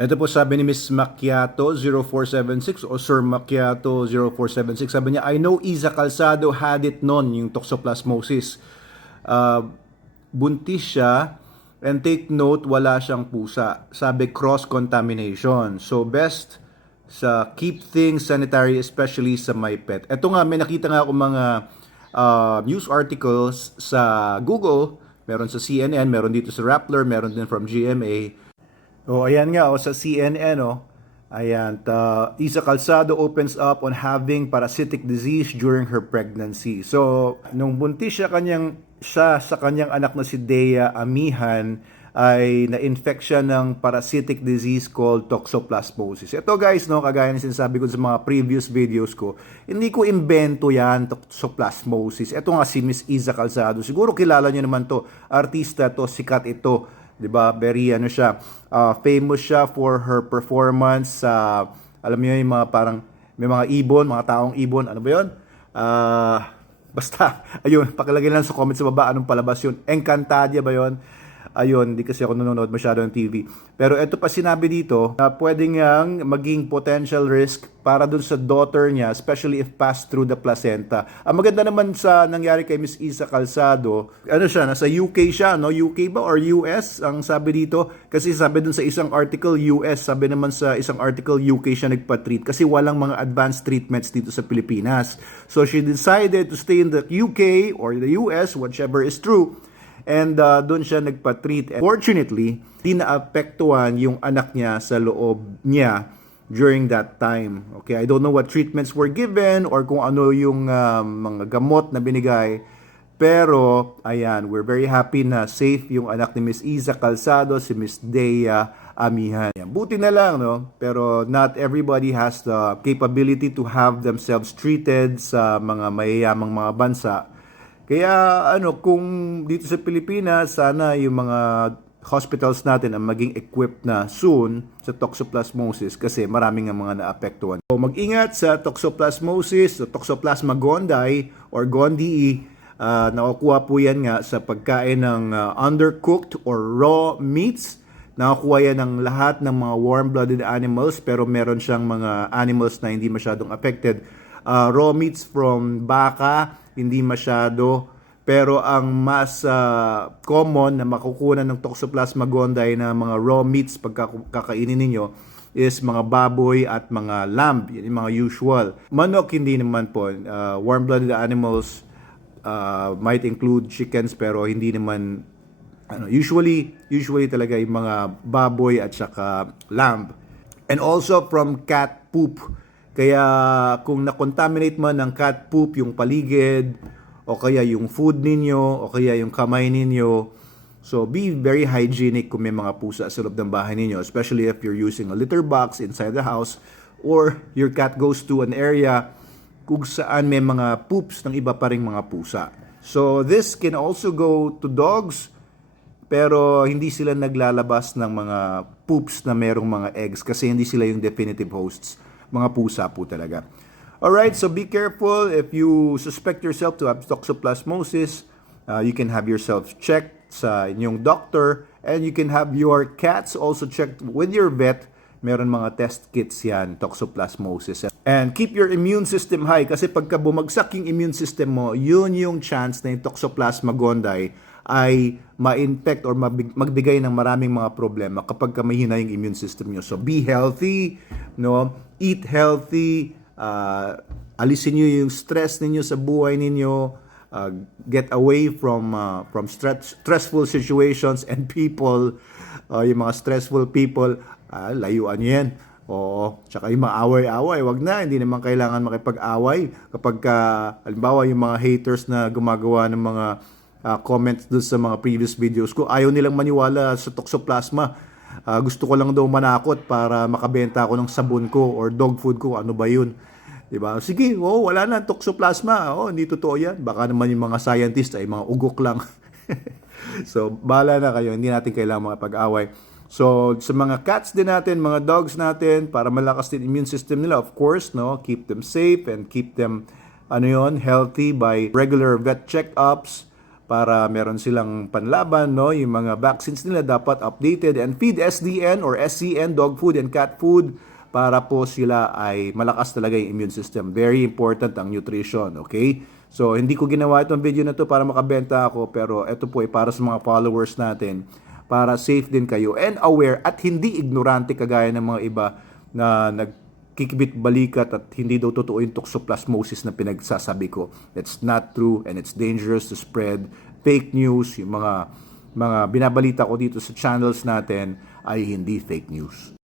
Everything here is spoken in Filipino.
Ito po sabi ni Miss Macchiato 0476 o Sir Macchiato 0476. Sabi niya, I know Iza Calzado had it noon, yung toxoplasmosis. Buntis siya and take note, wala siyang pusa. Sabi cross-contamination. So best sa keep things sanitary, especially sa my pet. Ito nga, may nakita nga ako mga news articles sa Google. Meron sa CNN, meron dito sa Rappler, meron din from GMA. Oh, ayan nga, sa CNN, ayan, Iza Calzado opens up on having parasitic disease during her pregnancy. So, nung buntis siya sa kanyang anak na si Dea Amihan, ay na-infect siya ng parasitic disease called toxoplasmosis. Ito guys, kagaya ng sinasabi ko sa mga previous videos ko, hindi ko invento yan, toxoplasmosis. Ito nga si Miss Iza Calzado. Siguro kilala niyo naman to, artista to, sikat ito. 'Di ba? Very siya, famous siya for her performance sa alam niyo yung mga parang may mga ibon, mga taong ibon, ano ba 'yon? Basta ayun, pakilagay lang sa comments sa baba anong palabas 'yun. Encantadia ba 'yon? Ayun, hindi kasi ako nanonood masyado ng TV. Pero ito pa sinabi dito, na pwedeng ngang maging potential risk para dun sa daughter niya, especially if passed through the placenta. Ang maganda naman sa nangyari kay Miss Iza Calzado, nasa UK siya, no? UK ba or US? Ang sabi dito, kasi sabi dun sa isang article US, sabi naman sa isang article UK siya nagpa-treat kasi walang mga advanced treatments dito sa Pilipinas. So she decided to stay in the UK or the US, whichever is true. And doon siya nagpa-treat. Fortunately, di naapektuhan yung anak niya sa loob niya during that time. Okay, I don't know what treatments were given or kung ano yung mga gamot na binigay. Pero, ayan, we're very happy na safe yung anak ni Miss Iza Calzado, si Miss Dea Amihan. Buti na lang, no? Pero not everybody has the capability to have themselves treated sa mga mayayamang mga bansa. Kaya kung dito sa Pilipinas, sana yung mga hospitals natin ang maging equipped na soon sa toxoplasmosis kasi maraming ang mga naapektuhan. So mag-ingat sa toxoplasmosis, o Toxoplasma gondii or gondii. Nakukuha po yan nga sa pagkain ng undercooked or raw meats. Nakakuha yan ng lahat ng mga warm-blooded animals pero meron siyang mga animals na hindi masyadong affected. Raw meats from baka, hindi masyado. Pero ang mas common na makukunan ng Toxoplasma gondii na mga raw meats pagkakainin ninyo is mga baboy at mga lamb. Yan yung mga usual. Manok, hindi naman po. Warm-blooded animals might include chickens pero hindi naman usually talaga yung mga baboy at saka lamb. And also from cat poop. Kaya kung na-contaminate man ng cat poop yung paligid, o kaya yung food ninyo, o kaya yung kamay ninyo, so be very hygienic kung may mga pusa sa loob ng bahay ninyo, especially if you're using a litter box inside the house, or your cat goes to an area kung saan may mga poops ng iba pa ring mga pusa. So this can also go to dogs, pero hindi sila naglalabas ng mga poops na merong mga eggs kasi hindi sila yung definitive hosts. Mga pusa po talaga. Alright, so be careful. If you suspect yourself to have toxoplasmosis, you can have yourself checked sa inyong doctor and you can have your cats also checked with your vet. Meron mga test kits yan, toxoplasmosis. And keep your immune system high kasi pagka bumagsak yung immune system mo, yun yung chance na yung Toxoplasma gondii ay ma-infect or magbigay ng maraming mga problema kapag mahina yung immune system nyo. So be healthy, eat healthy, alisin nyo yung stress ninyo sa buhay ninyo, get away from stressful situations and people, yung mga stressful people, layuan nyo yan. Oo, tsaka yung maaway-away, wag na, hindi naman kailangan makipag-away kapag halimbawa yung mga haters na gumagawa ng mga comments doon sa mga previous videos ko, ayaw nilang maniwala sa toxoplasma. Gusto ko lang daw manakot para makabenta ako ng sabon ko or dog food ko, ano ba yun? Diba? Sige, wala na, toxoplasma. Hindi totoo yan. Baka naman yung mga scientist ay mga ugok lang. So, bahala na kayo. Hindi natin kailangan makapag-away. So, sa mga cats din natin, mga dogs natin, para malakas din immune system nila, of course, keep them safe and keep them healthy by regular vet check-ups, para meron silang panlaban, no? Yung mga vaccines nila dapat updated, and feed SDN or SCN, dog food and cat food, para po sila ay malakas talaga yung immune system. Very important ang nutrition, okay? So, hindi ko ginawa itong video na to para makabenta ako, pero ito po ay para sa mga followers natin, para safe din kayo and aware at hindi ignorante kagaya ng mga iba na nagkikibit balikat at hindi daw totoo yung toxoplasmosis na pinagsasabi ko. It's not true and it's dangerous to spread fake news. Yung mga binabalita ko dito sa channels natin ay hindi fake news.